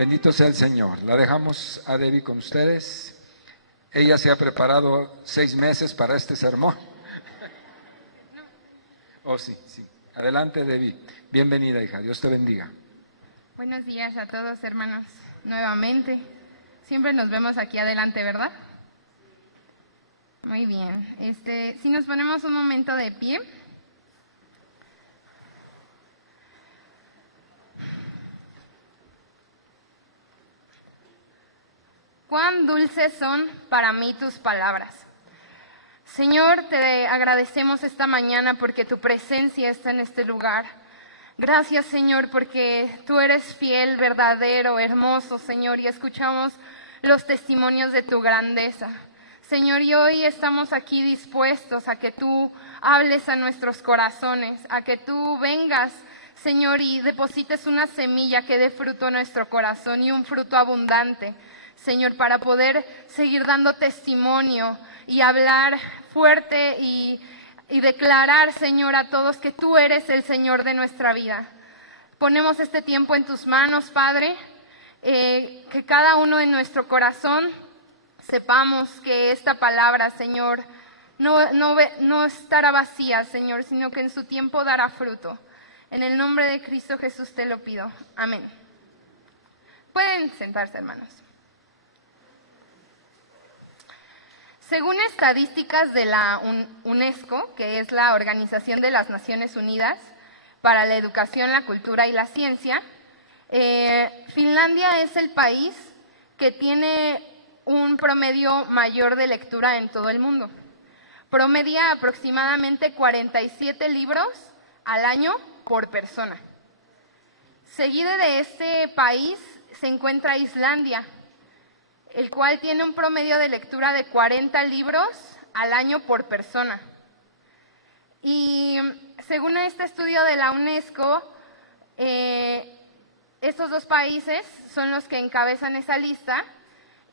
Bendito sea el Señor. La dejamos a Debbie con ustedes. Ella se ha preparado 6 meses para este sermón. Oh, sí. Adelante, Debbie. Bienvenida, hija. Dios te bendiga. Buenos días a todos, hermanos. Nuevamente. Siempre nos vemos aquí adelante, ¿verdad? Muy bien. Si nos ponemos un momento de pie. Cuán dulces son para mí tus palabras. Señor, te agradecemos esta mañana porque tu presencia está en este lugar. Gracias, Señor, porque tú eres fiel, verdadero, hermoso, Señor, y escuchamos los testimonios de tu grandeza. Señor, y hoy estamos aquí dispuestos a que tú hables a nuestros corazones, a que tú vengas, Señor, y deposites una semilla que dé fruto a nuestro corazón y un fruto abundante. Señor, para poder seguir dando testimonio y hablar fuerte y declarar, Señor, a todos que tú eres el Señor de nuestra vida. Ponemos este tiempo en tus manos, Padre, que cada uno en nuestro corazón sepamos que esta palabra, Señor, no estará vacía, Señor, sino que en su tiempo dará fruto. En el nombre de Cristo Jesús te lo pido. Amén. Pueden sentarse, hermanos. Según estadísticas de la UNESCO, que es la Organización de las Naciones Unidas para la Educación, la Cultura y la Ciencia, Finlandia es el país que tiene un promedio mayor de lectura en todo el mundo. Promedia aproximadamente 47 libros al año por persona. Seguido de este país se encuentra Islandia, el cual tiene un promedio de lectura de 40 libros al año por persona. Y según este estudio de la UNESCO, estos dos países son los que encabezan esa lista,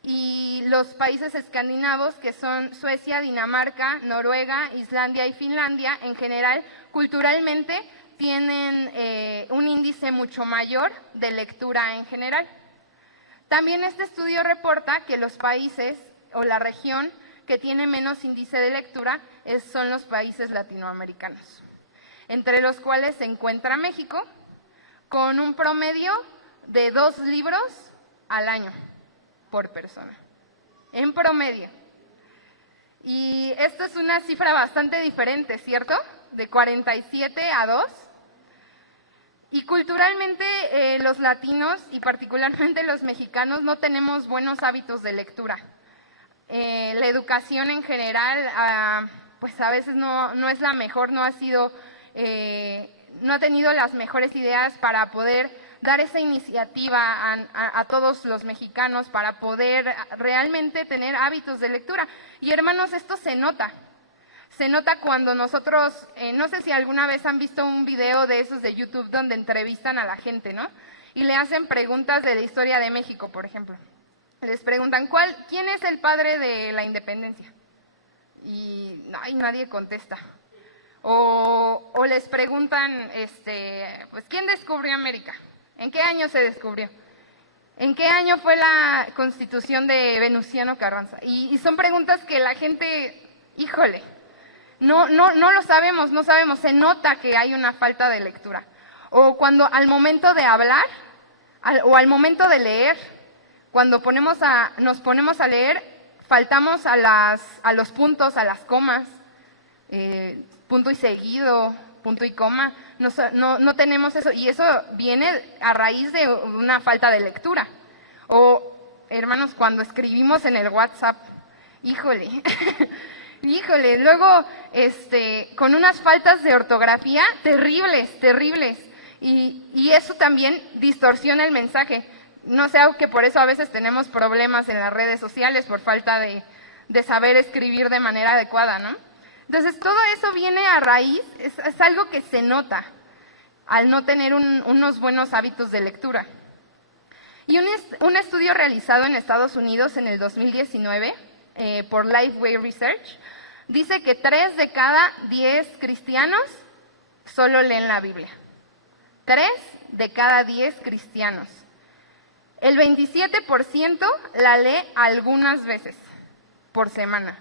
y los países escandinavos, que son Suecia, Dinamarca, Noruega, Islandia y Finlandia, en general, culturalmente, tienen un índice mucho mayor de lectura en general. También este estudio reporta que los países o la región que tiene menos índice de lectura son los países latinoamericanos, entre los cuales se encuentra México, con un promedio de 2 libros al año por persona, en promedio. Y esto es una cifra bastante diferente, ¿cierto? De 47 a 2. Y culturalmente los latinos y particularmente los mexicanos no tenemos buenos hábitos de lectura. La educación en general pues a veces no es la mejor, no ha tenido las mejores ideas para poder dar esa iniciativa a todos los mexicanos para poder realmente tener hábitos de lectura. Y hermanos, esto se nota. Se nota cuando nosotros, no sé si alguna vez han visto un video de esos de YouTube donde entrevistan a la gente, ¿no? Y le hacen preguntas de la historia de México, por ejemplo. Les preguntan, ¿quién es el padre de la independencia? Y nadie contesta. O les preguntan, pues, ¿quién descubrió América? ¿En qué año se descubrió? ¿En qué año fue la Constitución de Venustiano Carranza? Y son preguntas que la gente, híjole, no lo sabemos, se nota que hay una falta de lectura. O cuando al momento de hablar, o al momento de leer, cuando nos ponemos a leer, faltamos a los puntos, a las comas, punto y seguido, punto y coma, no tenemos eso, y eso viene a raíz de una falta de lectura. O, hermanos, cuando escribimos en el WhatsApp, híjole, luego con unas faltas de ortografía terribles, y eso también distorsiona el mensaje. No sé, que por eso a veces tenemos problemas en las redes sociales por falta de saber escribir de manera adecuada, ¿no? Entonces, todo eso viene a raíz, es algo que se nota al no tener unos buenos hábitos de lectura. Y un estudio realizado en Estados Unidos en el 2019 por Lifeway Research dice que 3 de cada 10 cristianos solo leen la Biblia. 3 de cada 10 cristianos. El 27% la lee algunas veces por semana.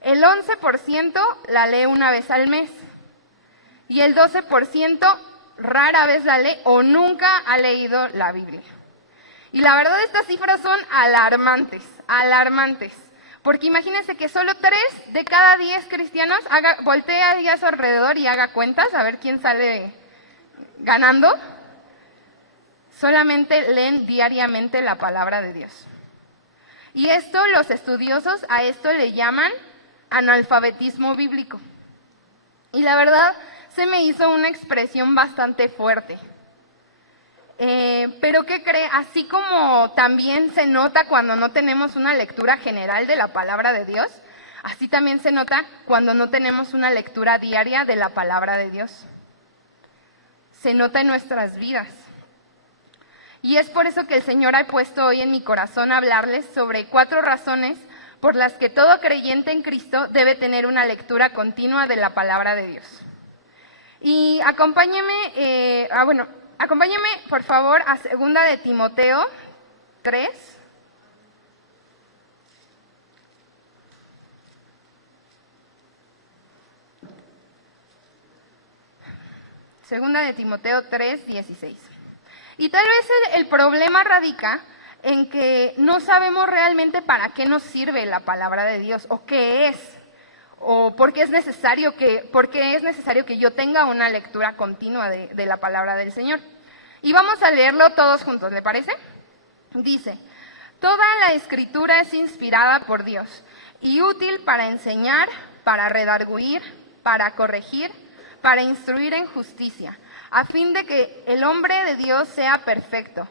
El 11% la lee una vez al mes. Y el 12% rara vez la lee o nunca ha leído la Biblia. Y la verdad, estas cifras son alarmantes, alarmantes. Porque imagínense que solo 3 de cada 10 cristianos voltea ahí a su alrededor y haga cuentas, a ver quién sale ganando. Solamente leen diariamente la palabra de Dios. Y esto, los estudiosos a esto le llaman analfabetismo bíblico. Y la verdad, se me hizo una expresión bastante fuerte. Pero ¿qué cree? Así como también se nota cuando no tenemos una lectura general de la palabra de Dios, así también se nota cuando no tenemos una lectura diaria de la palabra de Dios. Se nota en nuestras vidas. Y es por eso que el Señor ha puesto hoy en mi corazón hablarles sobre 4 razones por las que todo creyente en Cristo debe tener una lectura continua de la palabra de Dios. Y acompáñenme, por favor, a 2 de Timoteo 3. Segunda de Timoteo 3, 16. Y tal vez el problema radica en que no sabemos realmente para qué nos sirve la palabra de Dios, o qué es, o por qué es necesario que yo tenga una lectura continua de la palabra del Señor. Y vamos a leerlo todos juntos, ¿le parece? Dice: toda la Escritura es inspirada por Dios y útil para enseñar, para redarguir, para corregir, para instruir en justicia, a fin de que el hombre de Dios sea perfecto,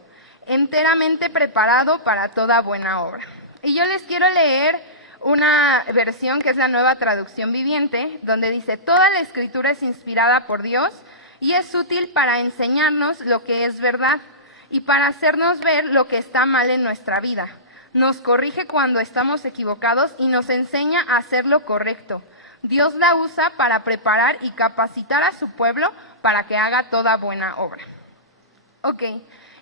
enteramente preparado para toda buena obra. Y yo les quiero leer una versión que es la Nueva Traducción Viviente, donde dice: toda la Escritura es inspirada por Dios y es útil para enseñarnos lo que es verdad y para hacernos ver lo que está mal en nuestra vida. Nos corrige cuando estamos equivocados y nos enseña a hacer lo correcto. Dios la usa para preparar y capacitar a su pueblo para que haga toda buena obra. Ok,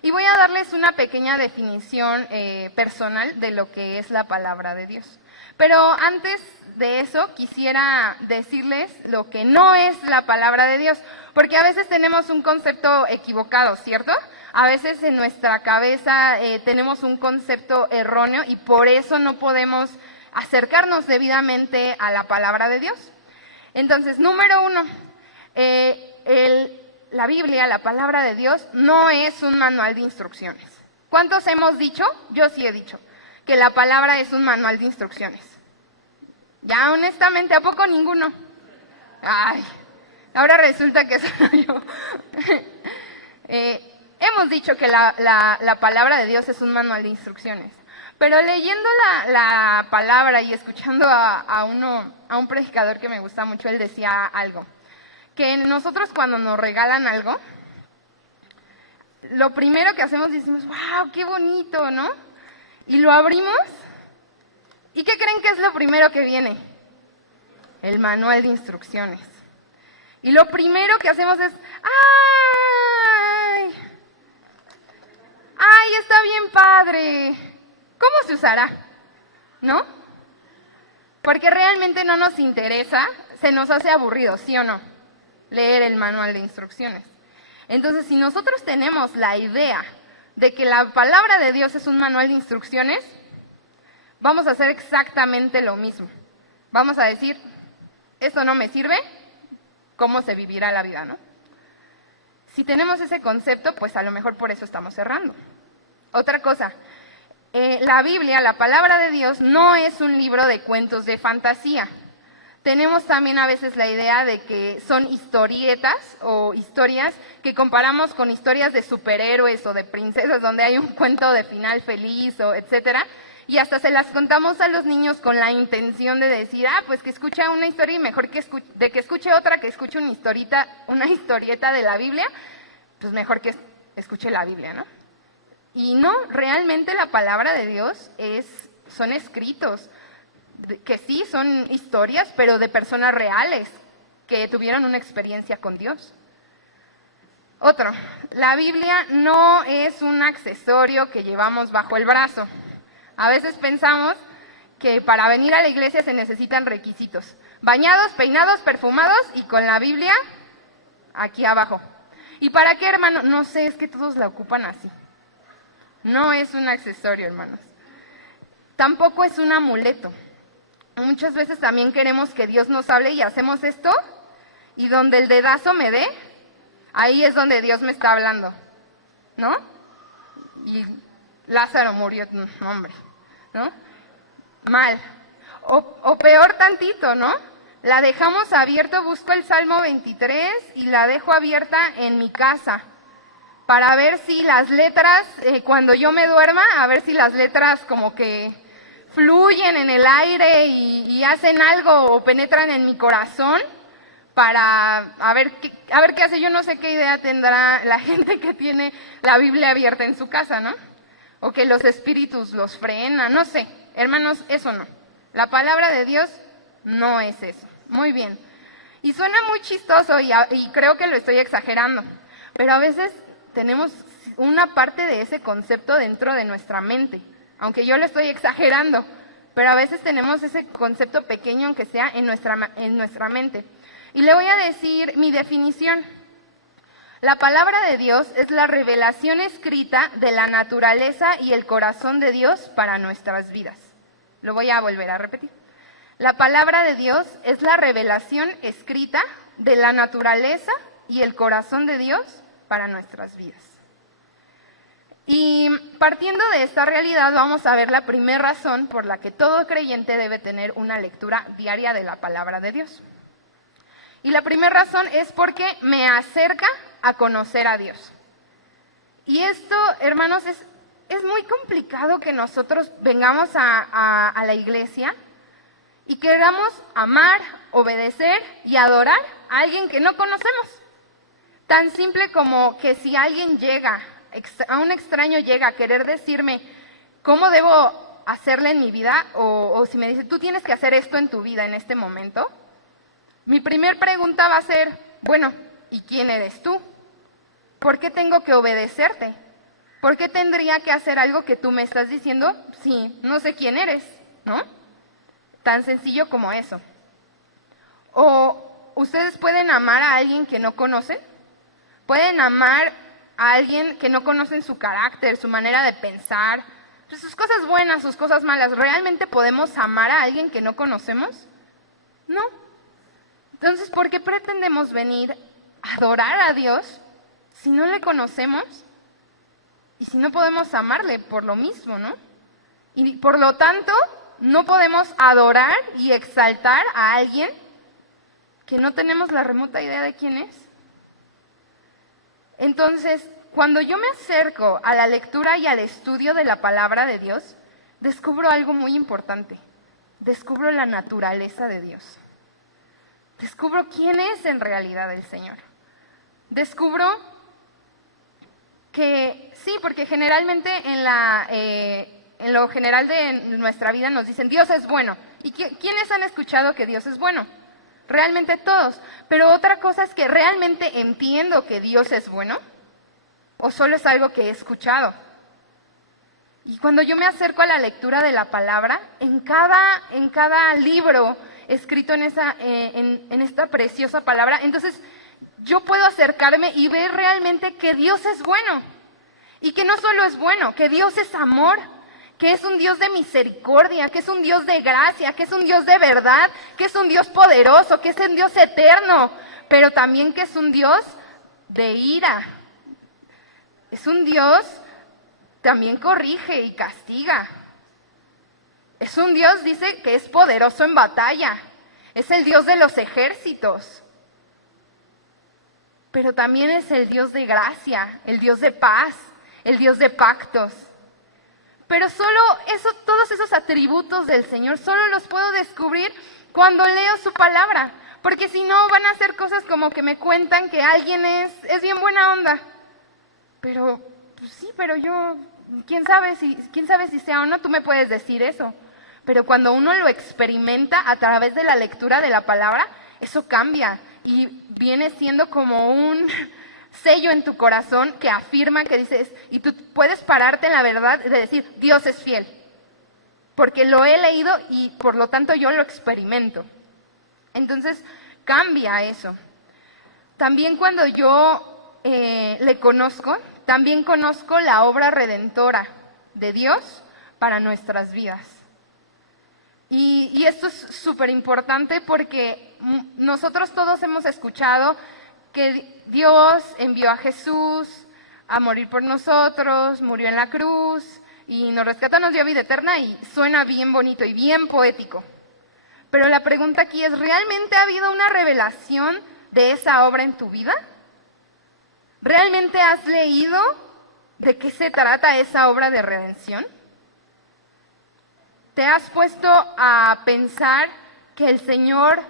y voy a darles una pequeña definición personal de lo que es la palabra de Dios. Pero antes de eso, quisiera decirles lo que no es la palabra de Dios, porque a veces tenemos un concepto equivocado, ¿cierto? A veces en nuestra cabeza tenemos un concepto erróneo y por eso no podemos acercarnos debidamente a la palabra de Dios. Entonces, número 1, la Biblia, la palabra de Dios, no es un manual de instrucciones. ¿Cuántos hemos dicho? Yo sí he dicho que la palabra es un manual de instrucciones. Ya, honestamente, ¿a poco ninguno? Ay, ahora resulta que soy yo. Hemos dicho que la palabra de Dios es un manual de instrucciones. Pero leyendo la palabra y escuchando a un predicador que me gusta mucho, él decía algo, que nosotros cuando nos regalan algo, lo primero que hacemos decimos: ¡wow, qué bonito!, ¿no? Y lo abrimos, ¿y qué creen que es lo primero que viene? El manual de instrucciones. Y lo primero que hacemos es: ¡ay, está bien padre! ¿Cómo se usará? ¿No? Porque realmente no nos interesa, se nos hace aburrido, ¿sí o no?, leer el manual de instrucciones. Entonces, si nosotros tenemos la idea de que la palabra de Dios es un manual de instrucciones, vamos a hacer exactamente lo mismo. Vamos a decir: esto no me sirve, ¿cómo se vivirá la vida, no? Si tenemos ese concepto, pues a lo mejor por eso estamos cerrando. Otra cosa, la Biblia, la palabra de Dios, no es un libro de cuentos de fantasía. Tenemos también a veces la idea de que son historietas o historias que comparamos con historias de superhéroes o de princesas donde hay un cuento de final feliz o etcétera, y hasta se las contamos a los niños con la intención de decir: pues que escucha una historia y mejor que escuche otra, que escuche una historieta de la Biblia, pues mejor que escuche la Biblia, ¿no? Y no, realmente la palabra de Dios son escritos, que sí, son historias, pero de personas reales que tuvieron una experiencia con Dios. Otro, la Biblia no es un accesorio que llevamos bajo el brazo. A veces pensamos que para venir a la iglesia se necesitan requisitos. Bañados, peinados, perfumados y con la Biblia aquí abajo. ¿Y para qué, hermano? No sé, es que todos la ocupan así. No es un accesorio, hermanos. Tampoco es un amuleto. Muchas veces también queremos que Dios nos hable y hacemos esto, y donde el dedazo me dé, ahí es donde Dios me está hablando, ¿no? Y Lázaro murió, hombre, ¿no? Mal. O peor tantito, ¿no? La dejamos abierto, busco el Salmo 23 y la dejo abierta en mi casa para ver si las letras, cuando yo me duerma, a ver si las letras como que fluyen en el aire y hacen algo o penetran en mi corazón para a ver qué hace. Yo no sé qué idea tendrá la gente que tiene la Biblia abierta en su casa, ¿no? O que los espíritus los frenan, no sé. Hermanos, eso no. La palabra de Dios no es eso. Muy bien. Y suena muy chistoso y creo que lo estoy exagerando, pero a veces tenemos una parte de ese concepto dentro de nuestra mente, aunque yo lo estoy exagerando, pero a veces tenemos ese concepto pequeño, aunque sea en nuestra mente. Y le voy a decir mi definición. La palabra de Dios es la revelación escrita de la naturaleza y el corazón de Dios para nuestras vidas. Lo voy a volver a repetir. La palabra de Dios es la revelación escrita de la naturaleza y el corazón de Dios para nuestras vidas. Y partiendo de esta realidad, vamos a ver la primera razón por la que todo creyente debe tener una lectura diaria de la palabra de Dios. Y la primera razón es porque me acerca a conocer a Dios. Y esto, hermanos, es muy complicado que nosotros vengamos a la iglesia y queramos amar, obedecer y adorar a alguien que no conocemos. Tan simple como que si alguien llega, a un extraño llega a querer decirme cómo debo hacerle en mi vida, o si me dice, tú tienes que hacer esto en tu vida en este momento, mi primer pregunta va a ser, bueno, ¿y quién eres tú? ¿Por qué tengo que obedecerte? ¿Por qué tendría que hacer algo que tú me estás diciendo si no sé quién eres, ¿no? Tan sencillo como eso. O ustedes pueden amar a alguien que no conocen. Pueden amar a alguien que no conocen su carácter, su manera de pensar, sus cosas buenas, sus cosas malas. ¿Realmente podemos amar a alguien que no conocemos? No. Entonces, ¿por qué pretendemos venir a adorar a Dios si no le conocemos y si no podemos amarle por lo mismo, ¿no? Y por lo tanto, no podemos adorar y exaltar a alguien que no tenemos la remota idea de quién es. Entonces, cuando yo me acerco a la lectura y al estudio de la palabra de Dios, descubro algo muy importante. Descubro la naturaleza de Dios. Descubro quién es en realidad el Señor. Descubro que sí, porque generalmente en lo general de nuestra vida nos dicen Dios es bueno. ¿Y quiénes han escuchado que Dios es bueno? Realmente todos. Pero otra cosa es que realmente entiendo que Dios es bueno, o solo es algo que he escuchado. Y cuando yo me acerco a la lectura de la palabra, en cada libro escrito en esta preciosa palabra, entonces yo puedo acercarme y ver realmente que Dios es bueno. Y que no solo es bueno, que Dios es amor, que es un Dios de misericordia, que es un Dios de gracia, que es un Dios de verdad, que es un Dios poderoso, que es un Dios eterno, pero también que es un Dios de ira. Es un Dios también corrige y castiga. Es un Dios, dice, que es poderoso en batalla. Es el Dios de los ejércitos. Pero también es el Dios de gracia, el Dios de paz, el Dios de pactos. Pero todos esos atributos del Señor, solo los puedo descubrir cuando leo su palabra. Porque si no, van a hacer cosas como que me cuentan que alguien es bien buena onda. Pero, pues sí, pero yo, ¿quién sabe si sea o no? Tú me puedes decir eso. Pero cuando uno lo experimenta a través de la lectura de la palabra, eso cambia y viene siendo como sello en tu corazón que afirma, que dices, y tú puedes pararte en la verdad de decir, Dios es fiel, porque lo he leído y por lo tanto yo lo experimento. Entonces cambia eso. También cuando yo le conozco, también conozco la obra redentora de Dios para nuestras vidas. Y esto es súper importante porque nosotros todos hemos escuchado que Dios envió a Jesús a morir por nosotros, murió en la cruz y nos rescató, nos dio vida eterna y suena bien bonito y bien poético. Pero la pregunta aquí es, ¿realmente ha habido una revelación de esa obra en tu vida? ¿Realmente has leído de qué se trata esa obra de redención? ¿Te has puesto a pensar que el Señor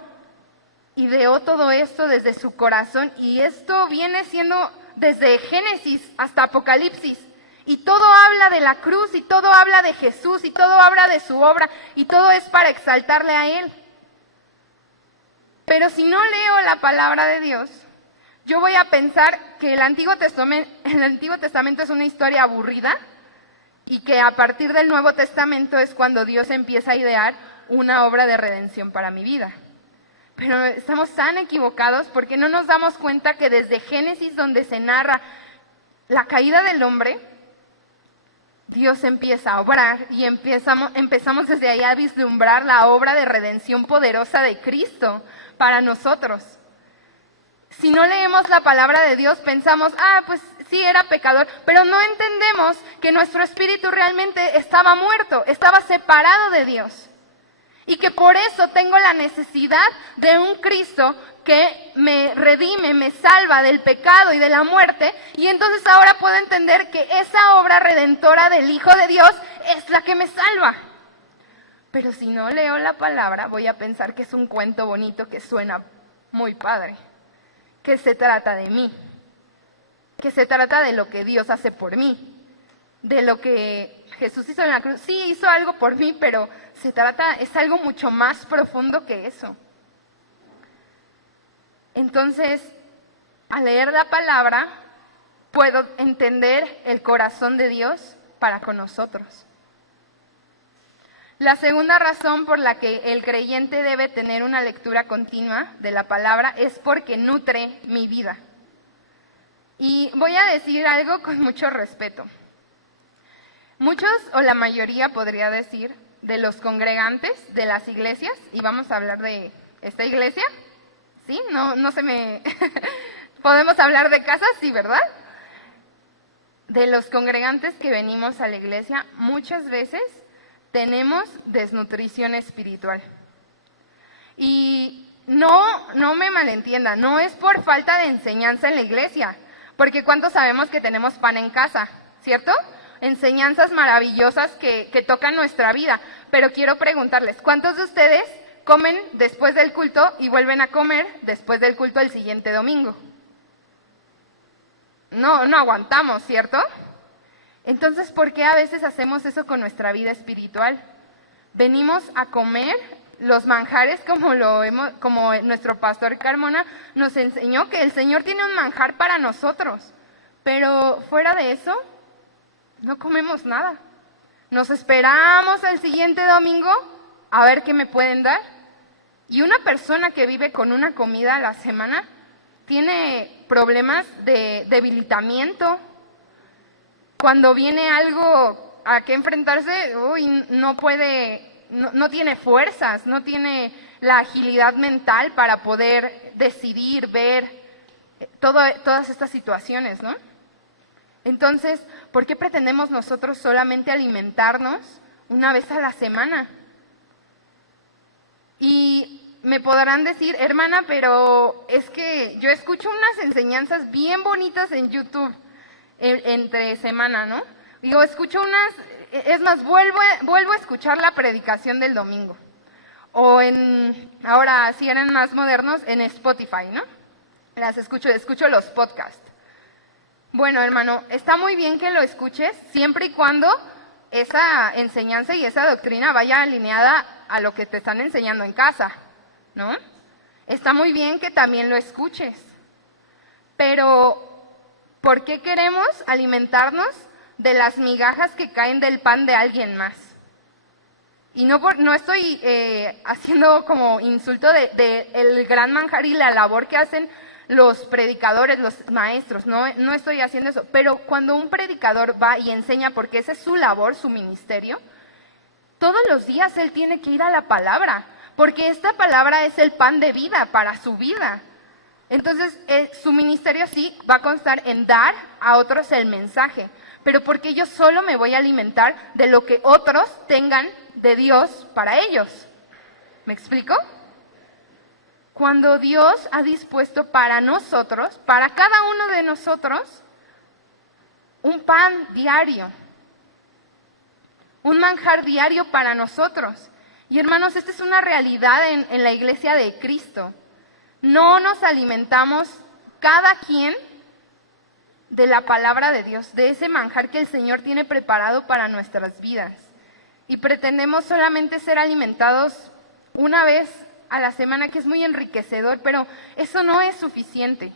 ideó todo esto desde su corazón? Y esto viene siendo desde Génesis hasta Apocalipsis. Y todo habla de la cruz, y todo habla de Jesús, y todo habla de su obra, y todo es para exaltarle a Él. Pero si no leo la palabra de Dios, yo voy a pensar que el Antiguo Testamento es una historia aburrida, y que a partir del Nuevo Testamento es cuando Dios empieza a idear una obra de redención para mi vida. Pero estamos tan equivocados porque no nos damos cuenta que desde Génesis, donde se narra la caída del hombre, Dios empieza a obrar y empezamos desde ahí a vislumbrar la obra de redención poderosa de Cristo para nosotros. Si no leemos la palabra de Dios, pensamos, pues sí, era pecador, pero no entendemos que nuestro espíritu realmente estaba muerto, estaba separado de Dios. Y que por eso tengo la necesidad de un Cristo que me redime, me salva del pecado y de la muerte. Y entonces ahora puedo entender que esa obra redentora del Hijo de Dios es la que me salva. Pero si no leo la palabra, voy a pensar que es un cuento bonito que suena muy padre. Que se trata de mí. Que se trata de lo que Dios hace por mí. De lo que Jesús hizo en la cruz. Sí, hizo algo por mí, pero es algo mucho más profundo que eso. Entonces, al leer la palabra, puedo entender el corazón de Dios para con nosotros. La segunda razón por la que el creyente debe tener una lectura continua de la palabra es porque nutre mi vida. Y voy a decir algo con mucho respeto. Muchos, o la mayoría podría decir, de los congregantes de las iglesias, y vamos a hablar de esta iglesia, ¿sí? No se me... ¿Podemos hablar de casas? Sí, ¿verdad? De los congregantes que venimos a la iglesia, muchas veces tenemos desnutrición espiritual. Y no me malentiendan, no es por falta de enseñanza en la iglesia, porque ¿cuántos sabemos que tenemos pan en casa? ¿Cierto? Enseñanzas maravillosas que tocan nuestra vida. Pero quiero preguntarles, ¿cuántos de ustedes comen después del culto y vuelven a comer después del culto el siguiente domingo? No aguantamos, ¿cierto? Entonces, ¿por qué a veces hacemos eso con nuestra vida espiritual? Venimos a comer los manjares como nuestro pastor Carmona nos enseñó, que el Señor tiene un manjar para nosotros, pero fuera de eso, no comemos nada. Nos esperamos el siguiente domingo a ver qué me pueden dar. Y una persona que vive con una comida a la semana tiene problemas de debilitamiento. Cuando viene algo a que enfrentarse, no tiene fuerzas, no tiene la agilidad mental para poder decidir, ver todas estas situaciones, ¿no? Entonces, ¿por qué pretendemos nosotros solamente alimentarnos una vez a la semana? Y me podrán decir, hermana, pero es que yo escucho unas enseñanzas bien bonitas en YouTube entre semana, ¿no? Digo, escucho es más, vuelvo a escuchar la predicación del domingo. O ahora, si eran más modernos, en Spotify, ¿no? Escucho los podcasts. Bueno, hermano, está muy bien que lo escuches, siempre y cuando esa enseñanza y esa doctrina vaya alineada a lo que te están enseñando en casa, ¿no? Está muy bien que también lo escuches, pero ¿Por qué queremos alimentarnos de las migajas que caen del pan de alguien más? Y no estoy haciendo como insulto de el gran manjar y la labor que hacen los predicadores, los maestros, no estoy haciendo eso. Pero cuando un predicador va y enseña, porque esa es su labor, su ministerio, todos los días él tiene que ir a la palabra, porque esta palabra es el pan de vida para su vida. Entonces, su ministerio sí va a constar en dar a otros el mensaje, pero porque yo solo me voy a alimentar de lo que otros tengan de Dios para ellos. ¿Me explico? Cuando Dios ha dispuesto para nosotros, para cada uno de nosotros, un pan diario, un manjar diario para nosotros. Y hermanos, esta es una realidad en la iglesia de Cristo. No nos alimentamos cada quien de la palabra de Dios, de ese manjar que el Señor tiene preparado para nuestras vidas. Y pretendemos solamente ser alimentados una vez a la semana, que es muy enriquecedor, pero eso no es suficiente.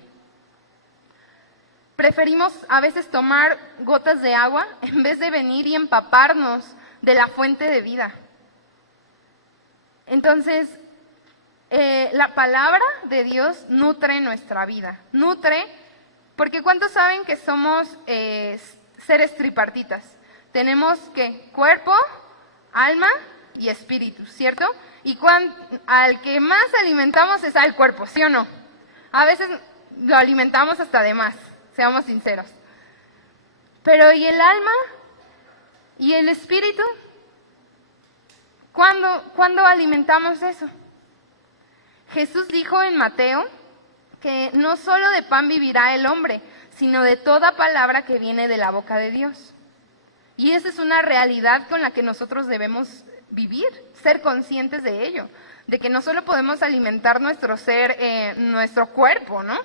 Preferimos a veces tomar gotas de agua en vez de venir y empaparnos de la fuente de vida. Entonces, la palabra de Dios nutre nuestra vida, nutre, porque ¿cuántos saben que somos seres tripartitas? Tenemos que cuerpo, alma y espíritu, ¿cierto? Y al que más alimentamos es al cuerpo, ¿sí o no? A veces lo alimentamos hasta de más, seamos sinceros. Pero ¿y el alma? ¿Y el espíritu? ¿Cuándo alimentamos eso? Jesús dijo en Mateo que no solo de pan vivirá el hombre, sino de toda palabra que viene de la boca de Dios. Y esa es una realidad con la que nosotros debemos vivir, ser conscientes de ello, de que no solo podemos alimentar nuestro ser, nuestro cuerpo, ¿no?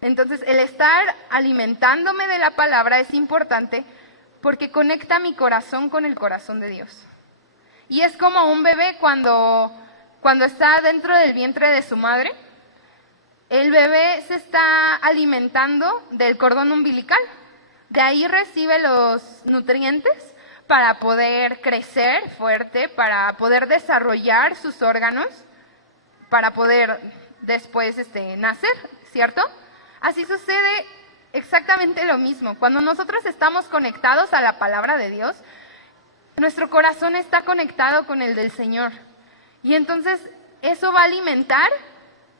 Entonces, el estar alimentándome de la palabra es importante porque conecta mi corazón con el corazón de Dios. Y es como un bebé cuando está dentro del vientre de su madre, el bebé se está alimentando del cordón umbilical. De ahí recibe los nutrientes para poder crecer fuerte, para poder desarrollar sus órganos, para poder después nacer, ¿cierto? Así sucede exactamente lo mismo. Cuando nosotros estamos conectados a la palabra de Dios, nuestro corazón está conectado con el del Señor. Y entonces eso va a alimentar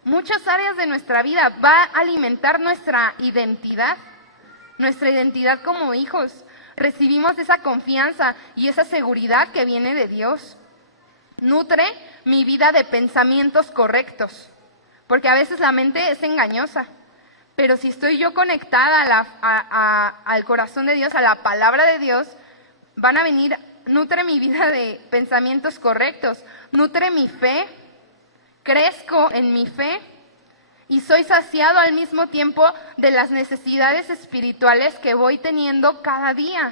muchas áreas de nuestra vida, va a alimentar nuestra identidad como hijos. Recibimos esa confianza y esa seguridad que viene de Dios. Nutre mi vida de pensamientos correctos, porque a veces la mente es engañosa. Pero si estoy yo conectada al corazón de Dios, a la palabra de Dios, van a venir, nutre mi vida de pensamientos correctos, nutre mi fe, crezco en mi fe y soy saciado al mismo tiempo de las necesidades espirituales que voy teniendo cada día.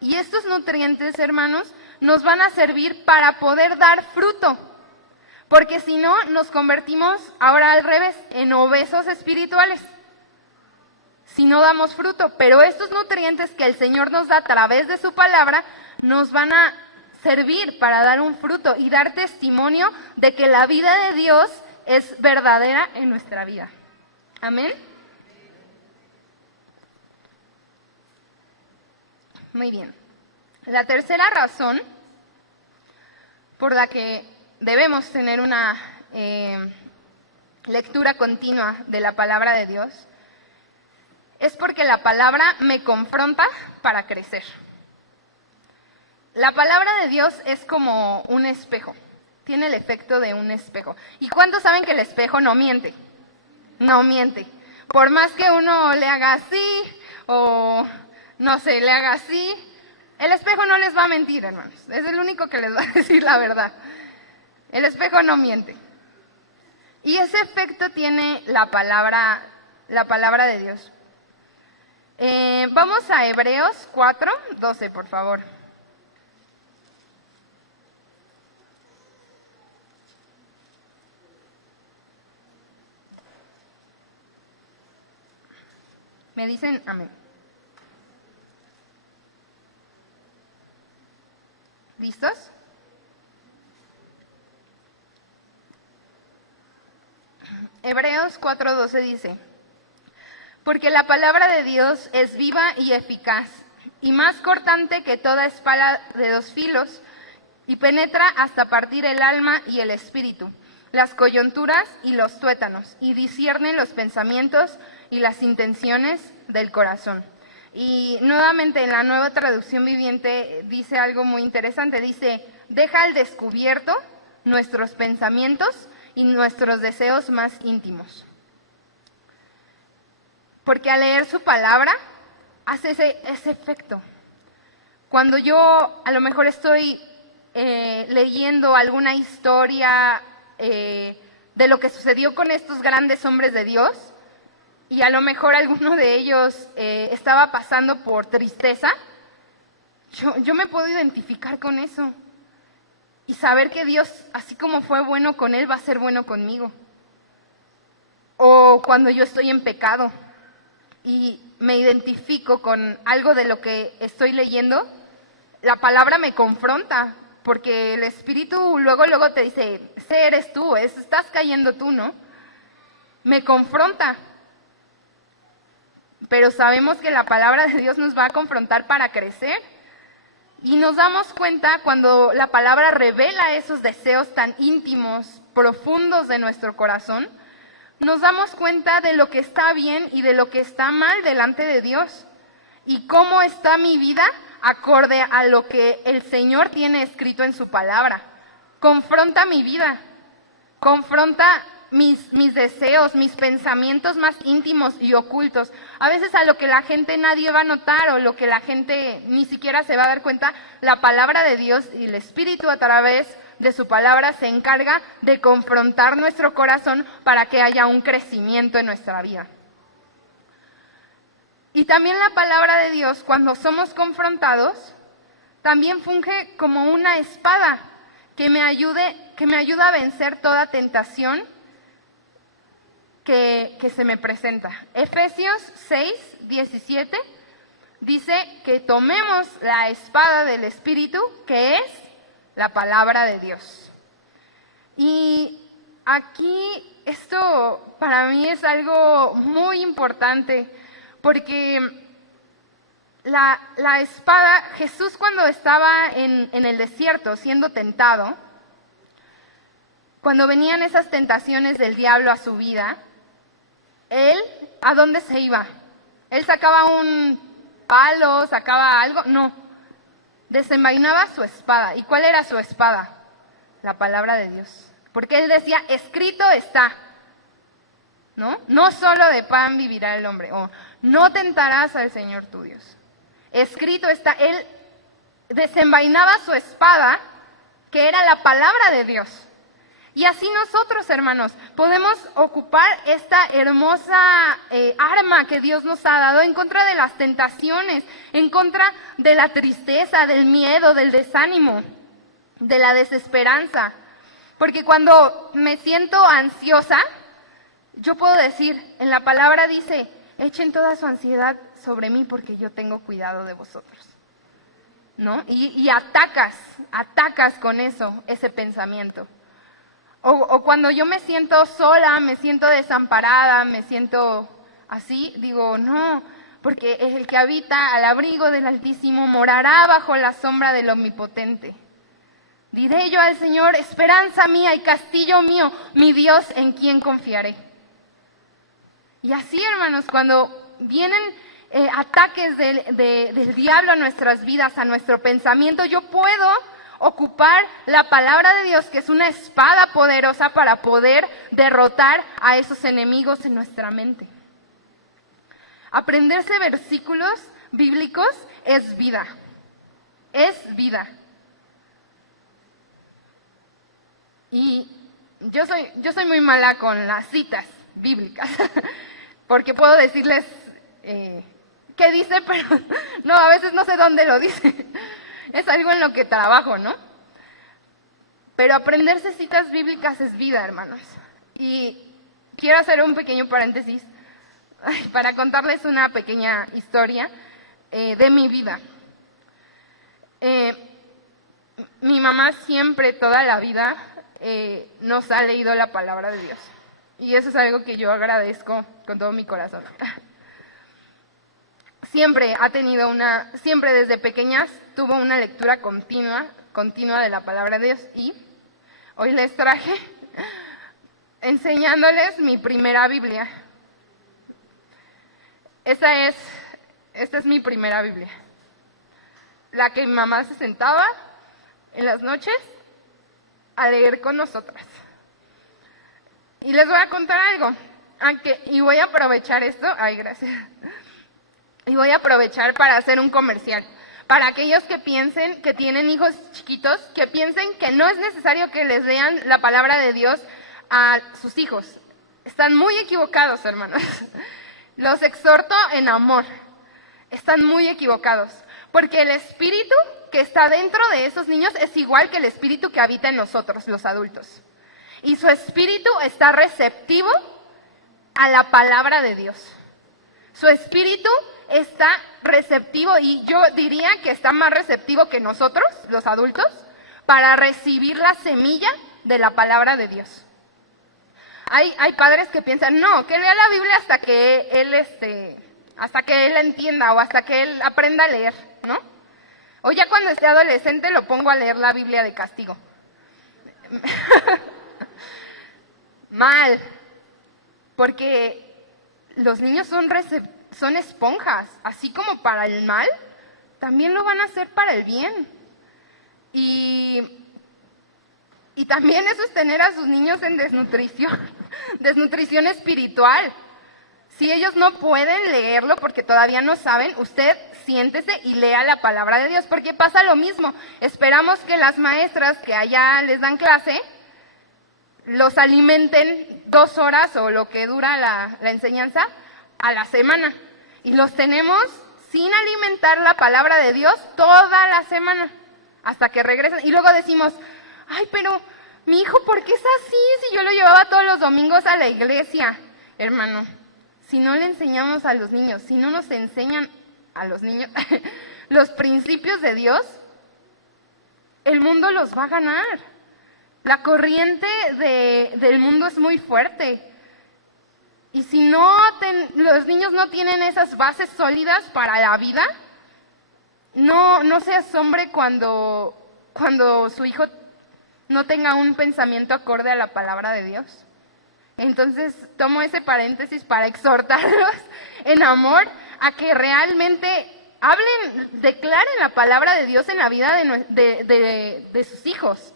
Y estos nutrientes, hermanos, nos van a servir para poder dar fruto. Porque si no, nos convertimos ahora al revés, en obesos espirituales, si no damos fruto. Pero estos nutrientes que el Señor nos da a través de su palabra, nos van a servir para dar un fruto y dar testimonio de que la vida de Dios es verdadera en nuestra vida. Amén. Muy bien. La tercera razón por la que debemos tener una lectura continua de la palabra de Dios es porque la palabra me confronta para crecer. La palabra de Dios es como un espejo, tiene el efecto de un espejo. ¿Y cuántos saben que el espejo no miente? No miente. Por más que uno le haga así o no sé, le haga así, el espejo no les va a mentir, hermanos. Es el único que les va a decir la verdad. El espejo no miente. Y ese efecto tiene la palabra de Dios. Vamos a Hebreos 4:12, por favor. ¿Me dicen amén? ¿Listos? Hebreos 4:12 dice: porque la palabra de Dios es viva y eficaz, y más cortante que toda espada de dos filos, y penetra hasta partir el alma y el espíritu, las coyunturas y los tuétanos, y discierne los pensamientos y las intenciones del corazón. Y nuevamente en la Nueva Traducción Viviente dice algo muy interesante, dice: deja al descubierto nuestros pensamientos y nuestros deseos más íntimos. Porque al leer su palabra hace ese efecto. Cuando yo a lo mejor estoy leyendo alguna historia de lo que sucedió con estos grandes hombres de Dios, y a lo mejor alguno de ellos estaba pasando por tristeza, yo me puedo identificar con eso y saber que Dios, así como fue bueno con él, va a ser bueno conmigo. O cuando yo estoy en pecado y me identifico con algo de lo que estoy leyendo, la palabra me confronta, porque el Espíritu luego te dice: ese eres tú, estás cayendo tú, ¿no? Me confronta. Pero sabemos que la palabra de Dios nos va a confrontar para crecer. Y nos damos cuenta cuando la palabra revela esos deseos tan íntimos, profundos de nuestro corazón, nos damos cuenta de lo que está bien y de lo que está mal delante de Dios. Y cómo está mi vida acorde a lo que el Señor tiene escrito en su palabra. Confronta mi vida, confronta mis deseos, mis pensamientos más íntimos y ocultos. A veces a lo que la gente nadie va a notar o lo que la gente ni siquiera se va a dar cuenta, la palabra de Dios y el Espíritu a través de su palabra se encarga de confrontar nuestro corazón para que haya un crecimiento en nuestra vida. Y también la palabra de Dios, cuando somos confrontados, también funge como una espada que me ayuda a vencer toda tentación que se me presenta. Efesios 6:17 dice que tomemos la espada del Espíritu, que es la palabra de Dios. Y aquí esto para mí es algo muy importante, porque la espada, Jesús cuando estaba en el desierto siendo tentado, cuando venían esas tentaciones del diablo a su vida, ¿él a dónde se iba? ¿Él sacaba un palo, sacaba algo? No, desenvainaba su espada. ¿Y cuál era su espada? La palabra de Dios. Porque él decía: escrito está, ¿no? No solo de pan vivirá el hombre, o no tentarás al Señor tu Dios. Escrito está. Él desenvainaba su espada, que era la palabra de Dios. Y así nosotros, hermanos, podemos ocupar esta hermosa arma que Dios nos ha dado en contra de las tentaciones, en contra de la tristeza, del miedo, del desánimo, de la desesperanza. Porque cuando me siento ansiosa, yo puedo decir, en la palabra dice: echen toda su ansiedad sobre mí porque yo tengo cuidado de vosotros, ¿no? Y atacas con eso, ese pensamiento. O cuando yo me siento sola, me siento desamparada, me siento así, digo: no, porque el que habita al abrigo del Altísimo morará bajo la sombra del Omnipotente. Diré yo al Señor: esperanza mía y castillo mío, mi Dios en quien confiaré. Y así, hermanos, cuando vienen ataques del diablo a nuestras vidas, a nuestro pensamiento, yo puedo ocupar la palabra de Dios, que es una espada poderosa para poder derrotar a esos enemigos en nuestra mente. Aprenderse versículos bíblicos es vida. Es vida. Y yo soy muy mala con las citas bíblicas, porque puedo decirles qué dice, pero no, a veces no sé dónde lo dice. Es algo en lo que trabajo, ¿no? Pero aprenderse citas bíblicas es vida, hermanos. Y quiero hacer un pequeño paréntesis. para contarles una pequeña historia de mi vida. Mi mamá siempre, toda la vida, nos ha leído la palabra de Dios. Y eso es algo que yo agradezco con todo mi corazón. Siempre ha tenido siempre desde pequeñas tuvo una lectura continua de la palabra de Dios. Y hoy les traje enseñándoles mi primera Biblia. Esta es mi primera Biblia. La que mi mamá se sentaba en las noches a leer con nosotras. Y les voy a contar algo. Y voy a aprovechar esto. Ay, gracias. Y voy a aprovechar para hacer un comercial. Para aquellos que piensen que tienen hijos chiquitos, que piensen que no es necesario que les lean la palabra de Dios a sus hijos. Están muy equivocados, hermanos. Los exhorto en amor. Están muy equivocados. Porque el espíritu que está dentro de esos niños es igual que el espíritu que habita en nosotros, los adultos. Y su espíritu está receptivo a la palabra de Dios. Su espíritu está receptivo, y yo diría que está más receptivo que nosotros, los adultos, para recibir la semilla de la palabra de Dios. Hay padres que piensan, no, que lea la Biblia hasta que él entienda o hasta que él aprenda a leer, ¿no? O ya cuando esté adolescente lo pongo a leer la Biblia de castigo. Mal, porque los niños son esponjas, así como para el mal, también lo van a hacer para el bien. Y también eso es tener a sus niños en desnutrición espiritual. Si ellos no pueden leerlo porque todavía no saben, usted siéntese y lea la palabra de Dios, porque pasa lo mismo. Esperamos que las maestras que allá les dan clase los alimenten 2 horas o lo que dura la enseñanza a la semana. Y los tenemos sin alimentar la palabra de Dios toda la semana, hasta que regresan. Y luego decimos, ay, pero mi hijo, ¿por qué es así? Si yo lo llevaba todos los domingos a la iglesia. Hermano, si no le enseñamos a los niños, si no nos enseñan a los niños los principios de Dios, el mundo los va a ganar. La corriente del mundo es muy fuerte. Y si los niños no tienen esas bases sólidas para la vida, no se asombre cuando su hijo no tenga un pensamiento acorde a la palabra de Dios. Entonces, tomo ese paréntesis para exhortarlos en amor a que realmente declaren la palabra de Dios en la vida de sus hijos.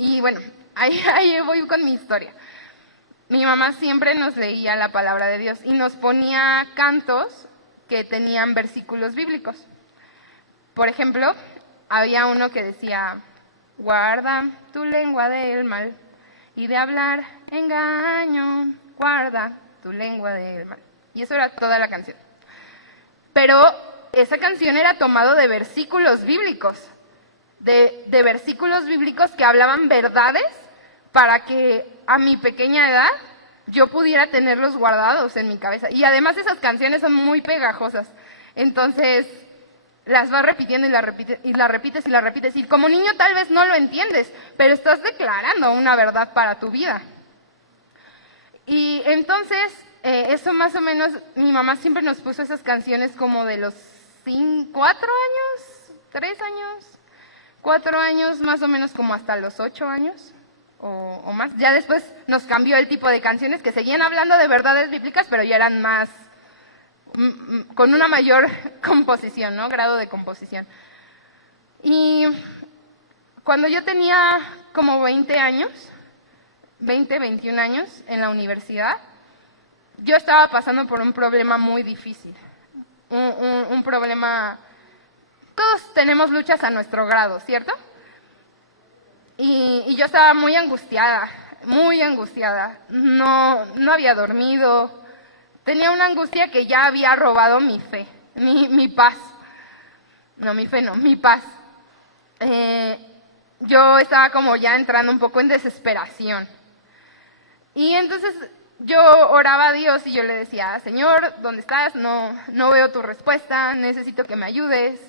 Y bueno, ahí voy con mi historia. Mi mamá siempre nos leía la palabra de Dios y nos ponía cantos que tenían versículos bíblicos. Por ejemplo, había uno que decía, guarda tu lengua del mal y de hablar engaño, guarda tu lengua del mal. Y eso era toda la canción. Pero esa canción era tomado de versículos bíblicos, de versículos bíblicos que hablaban verdades para que a mi pequeña edad yo pudiera tenerlos guardados en mi cabeza. Y además esas canciones son muy pegajosas. Entonces las vas repitiendo y las repites y las repites y las repites. Y como niño tal vez no lo entiendes, pero estás declarando una verdad para tu vida. Y entonces, eso más o menos, mi mamá siempre nos puso esas canciones como de los 4 años, 3 años, 4 años, más o menos como hasta los 8 años o más. Ya después nos cambió el tipo de canciones que seguían hablando de verdades bíblicas, pero ya eran más, con una mayor composición, ¿no? Grado de composición. Y cuando yo tenía como 20 años, 21 años en la universidad, yo estaba pasando por un problema muy difícil. Un problema, todos tenemos luchas a nuestro grado, ¿cierto? Y yo estaba muy angustiada, no había dormido, tenía una angustia que ya había robado mi fe, mi paz. No, mi fe no, mi paz. Yo estaba como ya entrando un poco en desesperación. Y entonces yo oraba a Dios y yo le decía, Señor, ¿dónde estás? No veo tu respuesta, necesito que me ayudes.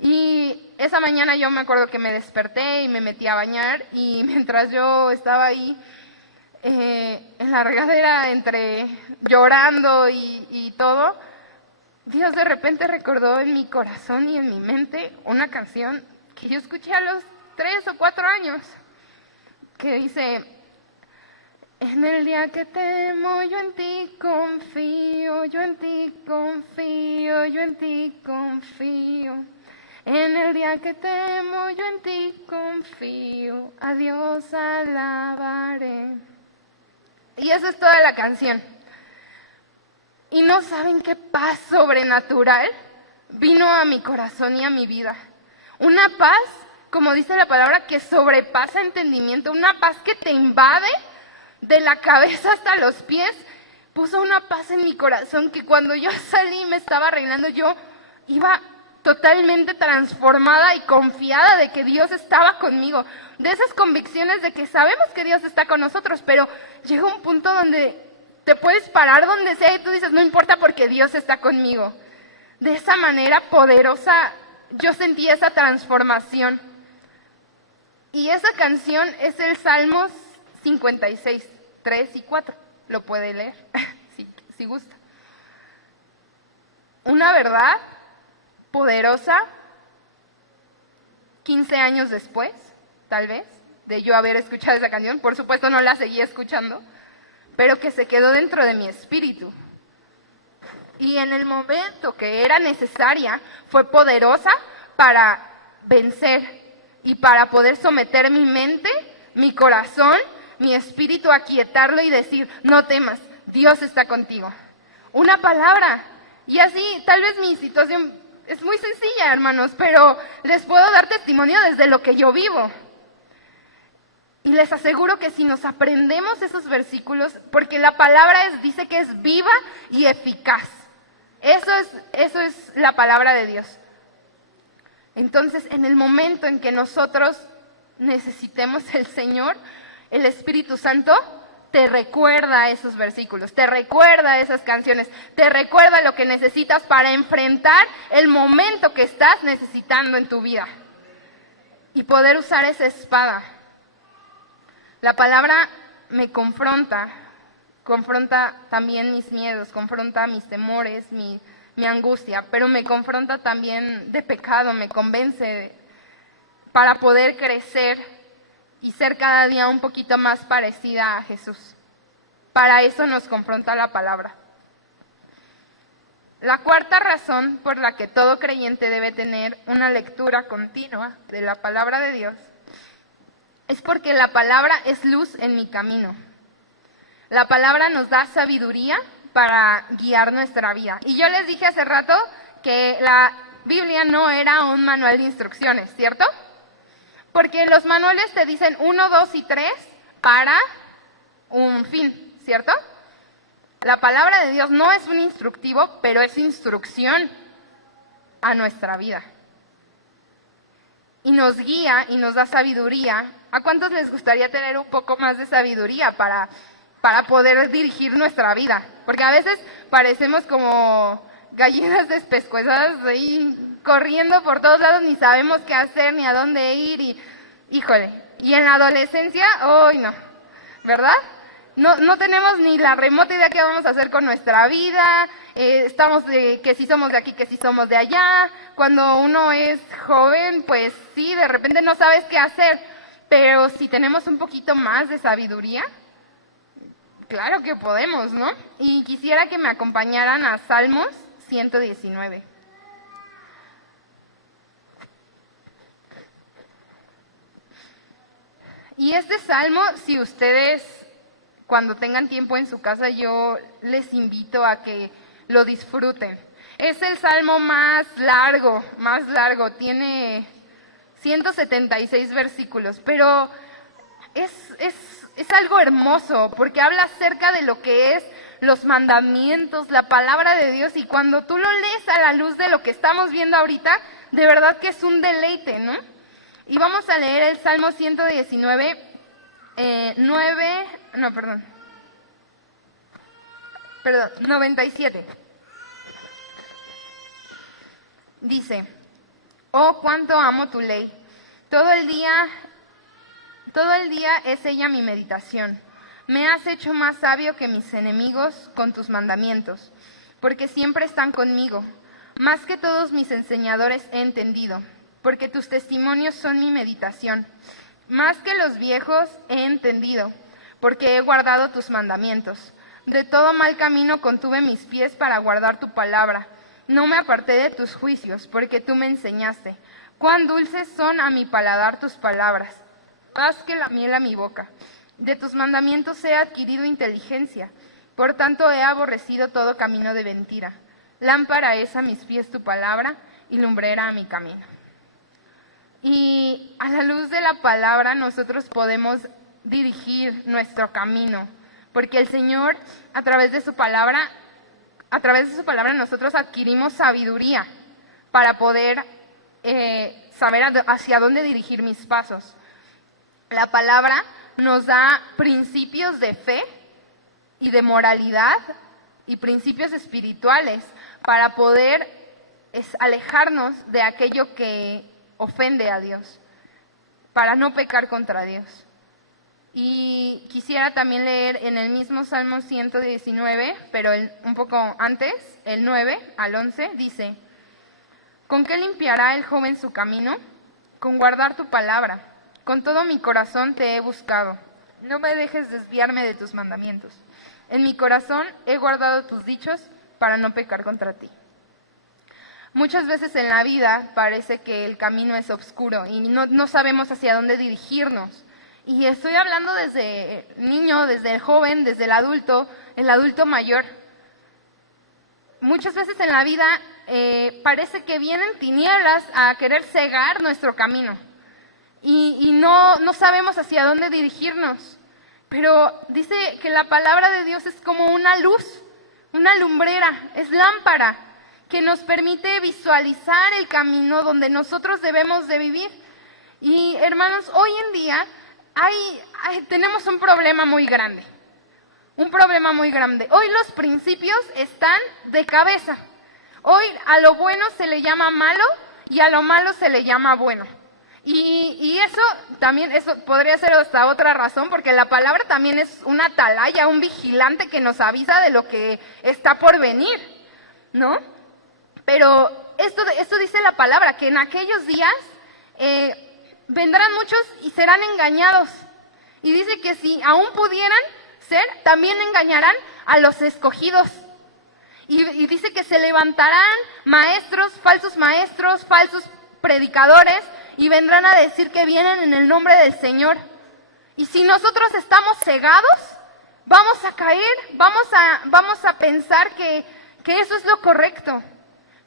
Y esa mañana yo me acuerdo que me desperté y me metí a bañar, y mientras yo estaba ahí en la regadera, entre llorando y todo, Dios de repente recordó en mi corazón y en mi mente una canción que yo escuché a los 3 o 4 años, que dice: en el día que temo, yo en ti confío, yo en ti confío, yo en ti confío. En el día que temo, yo en ti confío, a Dios alabaré. Y esa es toda la canción. Y no saben qué paz sobrenatural vino a mi corazón y a mi vida. Una paz, como dice la palabra, que sobrepasa entendimiento, una paz que te invade de la cabeza hasta los pies. Puso una paz en mi corazón que cuando yo salí y me estaba arreglando, yo iba totalmente transformada y confiada de que Dios estaba conmigo, de esas convicciones de que sabemos que Dios está con nosotros, pero llega un punto donde te puedes parar donde sea y tú dices, no importa porque Dios está conmigo. De esa manera poderosa yo sentí esa transformación. Y esa canción es el Salmos 56, 3 y 4. Lo puede leer, si gusta. Una verdad poderosa, 15 años después, tal vez, de yo haber escuchado esa canción. Por supuesto no la seguí escuchando, pero que se quedó dentro de mi espíritu. Y en el momento que era necesaria, fue poderosa para vencer y para poder someter mi mente, mi corazón, mi espíritu, aquietarlo y decir, no temas, Dios está contigo. Una palabra. Y así, tal vez mi situación es muy sencilla, hermanos, pero les puedo dar testimonio desde lo que yo vivo. Y les aseguro que si nos aprendemos esos versículos, porque la palabra dice que es viva y eficaz. Eso es la palabra de Dios. Entonces, en el momento en que nosotros necesitemos el Señor, el Espíritu Santo te recuerda esos versículos, te recuerda esas canciones, te recuerda lo que necesitas para enfrentar el momento que estás necesitando en tu vida y poder usar esa espada. La palabra me confronta también mis miedos, confronta mis temores, mi angustia, pero me confronta también de pecado, me convence para poder crecer y ser cada día un poquito más parecida a Jesús. Para eso nos confronta la palabra. La cuarta razón por la que todo creyente debe tener una lectura continua de la palabra de Dios es porque la palabra es luz en mi camino. La palabra nos da sabiduría para guiar nuestra vida. Y yo les dije hace rato que la Biblia no era un manual de instrucciones, ¿cierto? Porque los manuales te dicen 1, 2 y 3 para un fin, ¿cierto? La palabra de Dios no es un instructivo, pero es instrucción a nuestra vida. Y nos guía y nos da sabiduría. ¿A cuántos les gustaría tener un poco más de sabiduría para poder dirigir nuestra vida? Porque a veces parecemos como gallinas despescuezadas ahí corriendo por todos lados, ni sabemos qué hacer, ni a dónde ir, y híjole, y en la adolescencia, ¡ay no! ¿Verdad? No tenemos ni la remota idea qué vamos a hacer con nuestra vida, estamos que si somos de aquí, que si somos de allá. Cuando uno es joven, pues sí, de repente no sabes qué hacer, pero si tenemos un poquito más de sabiduría, claro que podemos, ¿no? Y quisiera que me acompañaran a Salmos 119. Y este salmo, si ustedes cuando tengan tiempo en su casa, yo les invito a que lo disfruten. Es el salmo más largo, tiene 176 versículos, pero es algo hermoso porque habla acerca de lo que es los mandamientos, la palabra de Dios, y cuando tú lo lees a la luz de lo que estamos viendo ahorita, de verdad que es un deleite, ¿no? Y vamos a leer el Salmo 119, 97. Dice: oh, cuánto amo tu ley. Todo el día es ella mi meditación. Me has hecho más sabio que mis enemigos con tus mandamientos, porque siempre están conmigo. Más que todos mis enseñadores he entendido, porque tus testimonios son mi meditación. Más que los viejos he entendido, porque he guardado tus mandamientos. De todo mal camino contuve mis pies para guardar tu palabra. No me aparté de tus juicios, porque tú me enseñaste. Cuán dulces son a mi paladar tus palabras, más que la miel a mi boca. De tus mandamientos he adquirido inteligencia, por tanto he aborrecido todo camino de mentira. Lámpara es a mis pies tu palabra y lumbrera a mi camino. Y a la luz de la palabra nosotros podemos dirigir nuestro camino, porque el Señor, a través de su palabra nosotros adquirimos sabiduría para poder saber hacia dónde dirigir mis pasos. La palabra nos da principios de fe y de moralidad y principios espirituales para poder alejarnos de aquello que ofende a Dios, para no pecar contra Dios. Y quisiera también leer en el mismo Salmo 119, pero un poco antes, el 9 al 11, dice: ¿con qué limpiará el joven su camino? Con guardar tu palabra. Con todo mi corazón te he buscado. No me dejes desviarme de tus mandamientos. En mi corazón he guardado tus dichos para no pecar contra ti. Muchas veces en la vida parece que el camino es oscuro y no sabemos hacia dónde dirigirnos. Y estoy hablando desde el niño, desde el joven, desde el adulto mayor. Muchas veces en la vida parece que vienen tinieblas a querer cegar nuestro camino y no sabemos hacia dónde dirigirnos. Pero dice que la palabra de Dios es como una luz, una lumbrera, es lámpara que nos permite visualizar el camino donde nosotros debemos de vivir. Y hermanos, hoy en día tenemos un problema muy grande. Hoy los principios están de cabeza. Hoy a lo bueno se le llama malo y a lo malo se le llama bueno. Y eso podría ser hasta otra razón, porque la palabra también es una atalaya, un vigilante que nos avisa de lo que está por venir, ¿no? Pero esto dice la palabra, que en aquellos días vendrán muchos y serán engañados. Y dice que si aún pudieran ser, también engañarán a los escogidos. Y dice que se levantarán falsos maestros, falsos predicadores, y vendrán a decir que vienen en el nombre del Señor. Y si nosotros estamos cegados, vamos a caer, vamos a pensar que eso es lo correcto.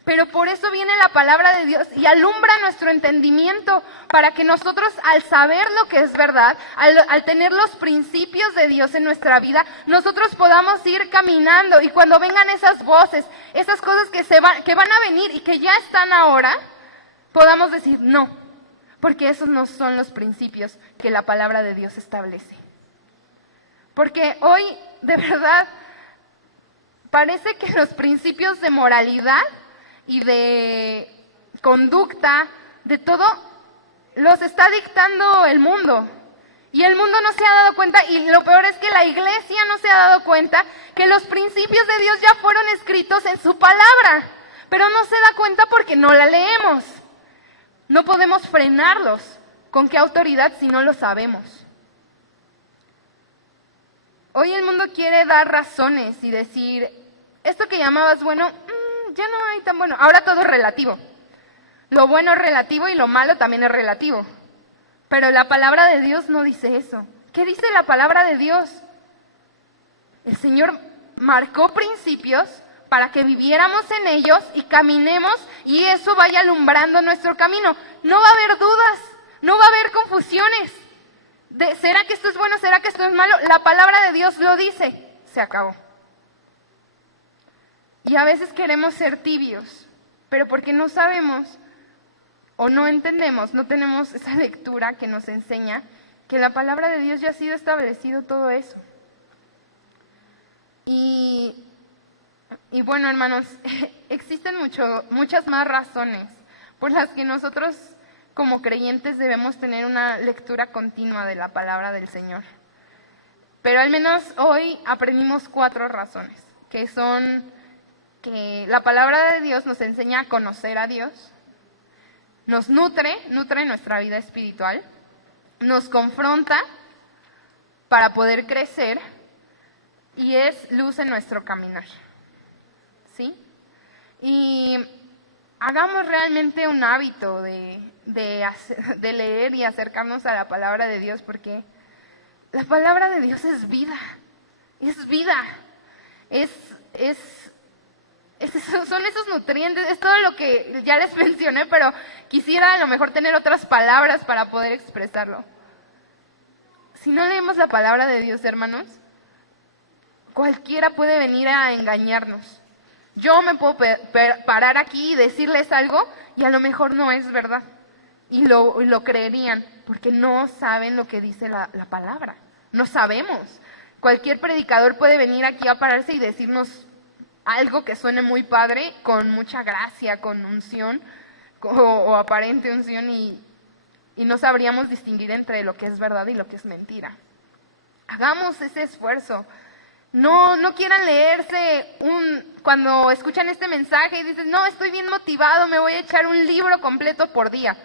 Pero por eso viene la palabra de Dios y alumbra nuestro entendimiento para que nosotros, al saber lo que es verdad, al tener los principios de Dios en nuestra vida, nosotros podamos ir caminando, y cuando vengan esas voces, esas cosas que van a venir y que ya están ahora, podamos decir no, porque esos no son los principios que la palabra de Dios establece. Porque hoy, de verdad, parece que los principios de moralidad y de conducta, de todo, los está dictando el mundo. Y el mundo no se ha dado cuenta, y lo peor es que la iglesia no se ha dado cuenta que los principios de Dios ya fueron escritos en su palabra, pero no se da cuenta porque no la leemos. No podemos frenarlos. ¿Con qué autoridad si no lo sabemos? Hoy el mundo quiere dar razones y decir, esto que llamabas bueno, ya no hay tan bueno. Ahora todo es relativo. Lo bueno es relativo y lo malo también es relativo. Pero la palabra de Dios no dice eso. ¿Qué dice la palabra de Dios? El Señor marcó principios para que viviéramos en ellos y caminemos, y eso vaya alumbrando nuestro camino. No va a haber dudas, no va a haber confusiones. ¿Será que esto es bueno? ¿Será que esto es malo? La palabra de Dios lo dice. Se acabó. Y a veces queremos ser tibios, pero porque no sabemos o no entendemos, no tenemos esa lectura que nos enseña que la palabra de Dios ya ha sido establecido todo eso. Y Y bueno, hermanos, existen muchas más razones por las que nosotros como creyentes debemos tener una lectura continua de la palabra del Señor. Pero al menos hoy aprendimos 4 razones, que son que la palabra de Dios nos enseña a conocer a Dios, nos nutre nuestra vida espiritual, nos confronta para poder crecer y es luz en nuestro caminar. ¿Sí? Y hagamos realmente un hábito de leer y acercarnos a la palabra de Dios, porque la palabra de Dios es vida, son esos nutrientes, es todo lo que ya les mencioné, pero quisiera a lo mejor tener otras palabras para poder expresarlo. Si no leemos la palabra de Dios, hermanos, cualquiera puede venir a engañarnos. Yo me puedo parar aquí y decirles algo y a lo mejor no es verdad. Y lo creerían porque no saben lo que dice la palabra. No sabemos. Cualquier predicador puede venir aquí a pararse y decirnos algo que suene muy padre, con mucha gracia, con unción o aparente unción, y no sabríamos distinguir entre lo que es verdad y lo que es mentira. Hagamos ese esfuerzo. No quieran leerse cuando escuchan este mensaje y dicen, no, estoy bien motivado, me voy a echar un libro completo por día.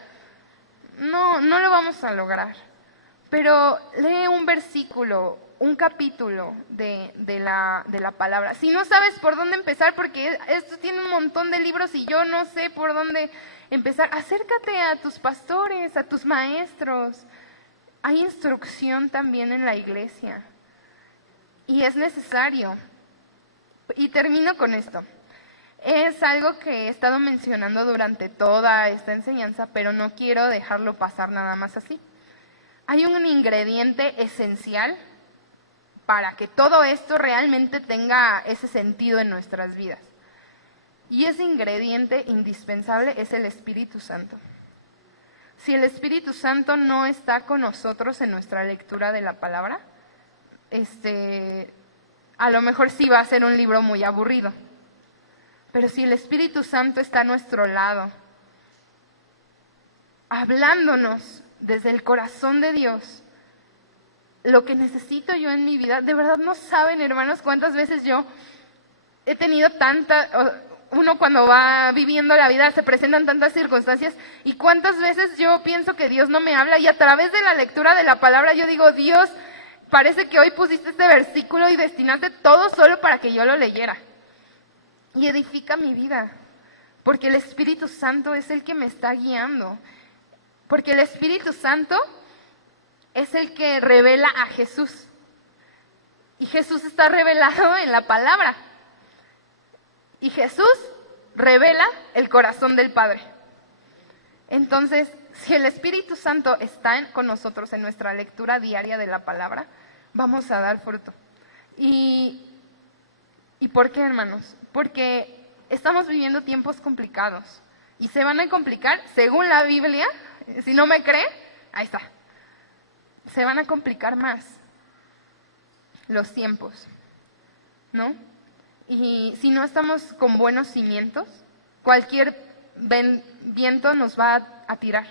No lo vamos a lograr. Pero lee un versículo, un capítulo de la palabra. Si no sabes por dónde empezar, porque esto tiene un montón de libros y yo no sé por dónde empezar, acércate a tus pastores, a tus maestros. Hay instrucción también en la iglesia. Y es necesario. Y termino con esto. Es algo que he estado mencionando durante toda esta enseñanza, pero no quiero dejarlo pasar nada más así. Hay un ingrediente esencial para que todo esto realmente tenga ese sentido en nuestras vidas. Y ese ingrediente indispensable es el Espíritu Santo. Si el Espíritu Santo no está con nosotros en nuestra lectura de la palabra, a lo mejor sí va a ser un libro muy aburrido. Pero si el Espíritu Santo está a nuestro lado, hablándonos desde el corazón de Dios, lo que necesito yo en mi vida, de verdad no saben, hermanos, cuántas veces yo he tenido uno cuando va viviendo la vida se presentan tantas circunstancias, y cuántas veces yo pienso que Dios no me habla, y a través de la lectura de la palabra yo digo, Dios, parece que hoy pusiste este versículo y destinaste todo solo para que yo lo leyera. Y edifica mi vida, porque el Espíritu Santo es el que me está guiando, porque el Espíritu Santo es el que revela a Jesús, y Jesús está revelado en la palabra, y Jesús revela el corazón del Padre. Entonces, si el Espíritu Santo está con nosotros en nuestra lectura diaria de la palabra, vamos a dar fruto. ¿Y por qué, hermanos? Porque estamos viviendo tiempos complicados y se van a complicar, según la Biblia. Si no me cree, ahí está. Se van a complicar más los tiempos, ¿no? Y si no estamos con buenos cimientos, cualquier viento nos va a tirar.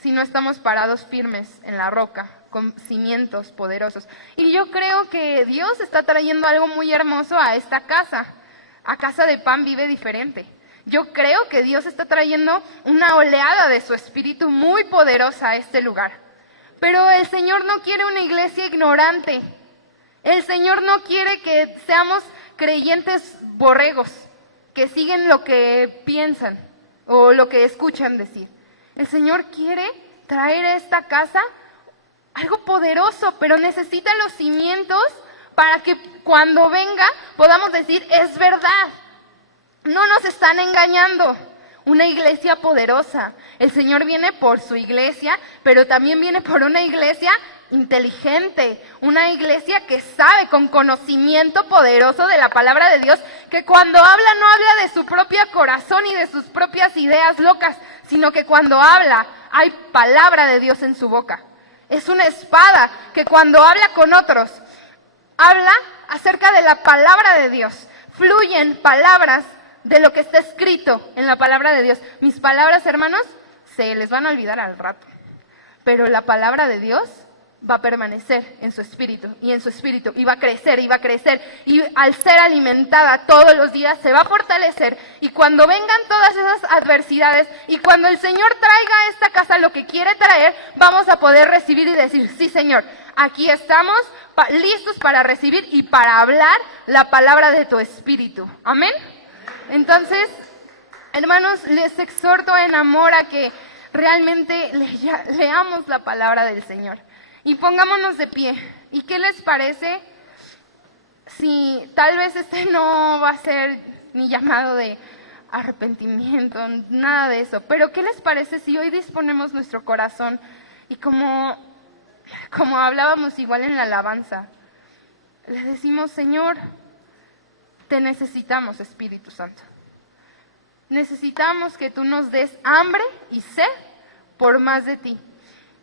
Si no estamos parados firmes en la roca, con cimientos poderosos. Y yo creo que Dios está trayendo algo muy hermoso a esta casa. A Casa de Pan Vive Diferente. Yo creo que Dios está trayendo una oleada de su espíritu muy poderosa a este lugar. Pero el Señor no quiere una iglesia ignorante. El Señor no quiere que seamos creyentes borregos, que siguen lo que piensan o lo que escuchan decir. El Señor quiere traer a esta casa algo poderoso, pero necesita los cimientos para que cuando venga podamos decir, es verdad, no nos están engañando. Una iglesia poderosa. El Señor viene por su iglesia, pero también viene por una iglesia inteligente, una iglesia que sabe, con conocimiento poderoso de la palabra de Dios, que cuando habla no habla de su propio corazón y de sus propias ideas locas, sino que cuando habla hay palabra de Dios en su boca. Es una espada que cuando habla con otros, habla acerca de la palabra de Dios. fluyen palabras de lo que está escrito en la palabra de Dios. Mis palabras, hermanos, se les van a olvidar al rato, pero la palabra de Dios va a permanecer en su espíritu, y va a crecer, y al ser alimentada todos los días se va a fortalecer, y cuando vengan todas esas adversidades, y cuando el Señor traiga a esta casa lo que quiere traer, vamos a poder recibir y decir, sí, Señor, aquí estamos listos para recibir y para hablar la palabra de tu espíritu. Amén. Entonces, hermanos, les exhorto en amor a que realmente leamos la palabra del Señor. Y pongámonos de pie. ¿Y qué les parece si tal vez este no va a ser ni llamado de arrepentimiento, nada de eso? Pero ¿qué les parece si hoy disponemos nuestro corazón y como hablábamos igual en la alabanza, le decimos, Señor, te necesitamos, Espíritu Santo. Necesitamos que tú nos des hambre y sed por más de ti.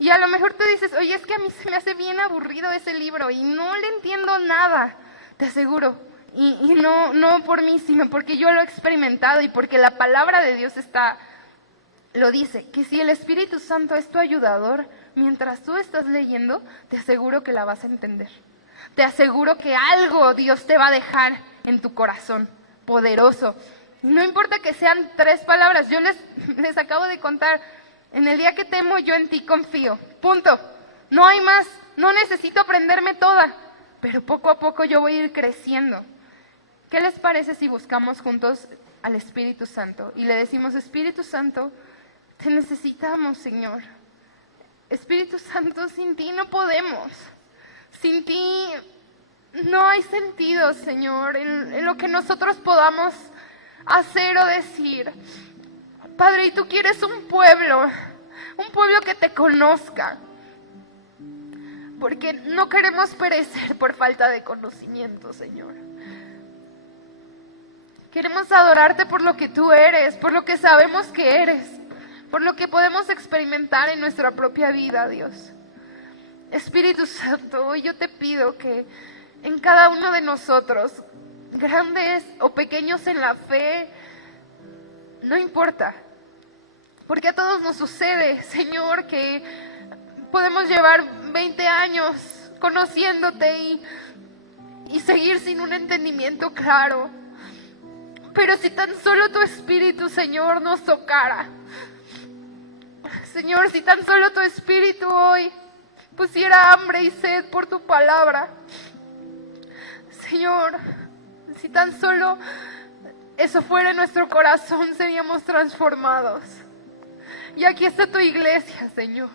Y a lo mejor tú dices, oye, es que a mí se me hace bien aburrido ese libro y no le entiendo nada, te aseguro. Y no por mí, sino porque yo lo he experimentado y porque la palabra de Dios lo dice, que si el Espíritu Santo es tu ayudador, mientras tú estás leyendo, te aseguro que la vas a entender. Te aseguro que algo Dios te va a dejar en tu corazón, poderoso. Y no importa que sean 3 palabras, yo les acabo de contar, en el día que temo, yo en ti confío. Punto. No hay más. No necesito aprenderme toda. Pero poco a poco yo voy a ir creciendo. ¿Qué les parece si buscamos juntos al Espíritu Santo? Y le decimos, Espíritu Santo, te necesitamos, Señor. Espíritu Santo, sin ti no podemos. Sin ti no hay sentido, Señor, en lo que nosotros podamos hacer o decir. Padre, y tú quieres un pueblo que te conozca, porque no queremos perecer por falta de conocimiento, Señor. Queremos adorarte por lo que tú eres, por lo que sabemos que eres, por lo que podemos experimentar en nuestra propia vida, Dios. Espíritu Santo, hoy yo te pido que en cada uno de nosotros, grandes o pequeños en la fe, no importa, porque a todos nos sucede, Señor, que podemos llevar 20 años conociéndote y seguir sin un entendimiento claro. Pero si tan solo tu Espíritu, Señor, nos tocara, Señor, si tan solo tu Espíritu hoy pusiera hambre y sed por tu palabra, Señor, si tan solo eso fuera en nuestro corazón, seríamos transformados. Y aquí está tu iglesia, Señor.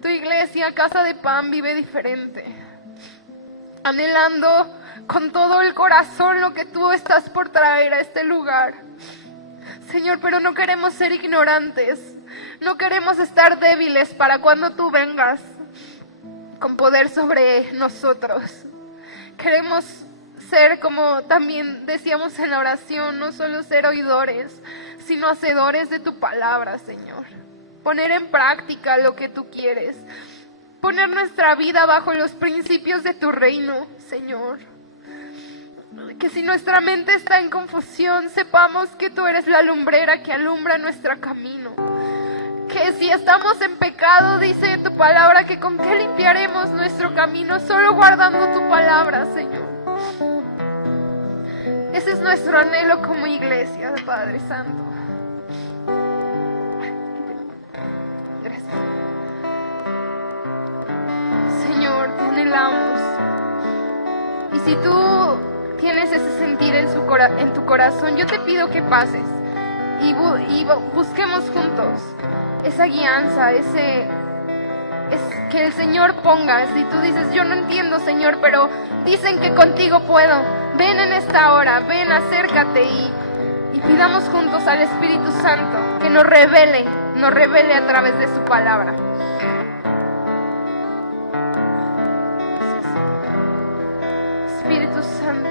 Tu iglesia, Casa de Pan, vive diferente, anhelando con todo el corazón lo que tú estás por traer a este lugar. Señor, pero no queremos ser ignorantes, no queremos estar débiles para cuando tú vengas con poder sobre nosotros. Queremos ser, como también decíamos en la oración, no solo ser oidores, sino hacedores de tu palabra, Señor. Poner en práctica lo que tú quieres. Poner nuestra vida bajo los principios de tu reino, Señor. Que si nuestra mente está en confusión, sepamos que tú eres la lumbrera que alumbra nuestro camino. Que si estamos en pecado, dice tu palabra, que con qué limpiaremos nuestro camino, solo guardando tu palabra, Señor. Ese es nuestro anhelo como iglesia, Padre Santo. Gracias. Señor, te anhelamos. Y si tú tienes ese sentir en tu corazón, yo te pido que pases y busquemos juntos esa guianza, que el Señor ponga. Si tú dices, yo no entiendo, Señor, pero dicen que contigo puedo, ven en esta hora, ven, acércate y pidamos juntos al Espíritu Santo que nos revele a través de su palabra. Espíritu Santo.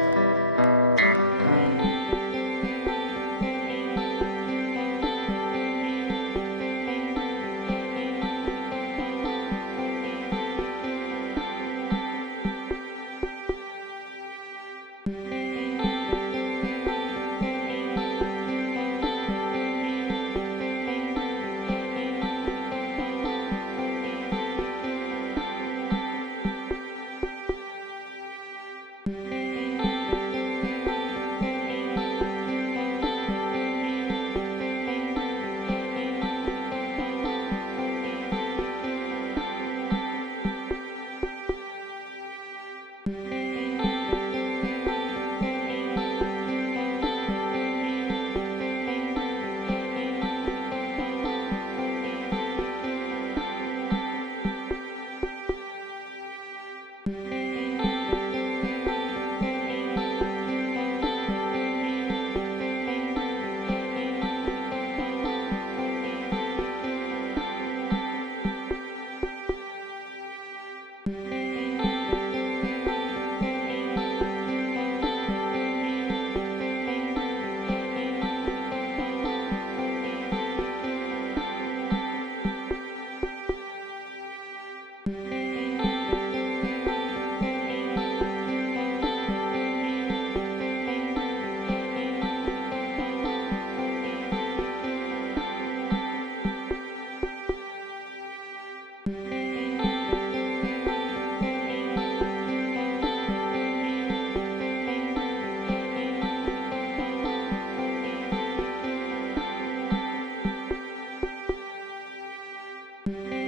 Thank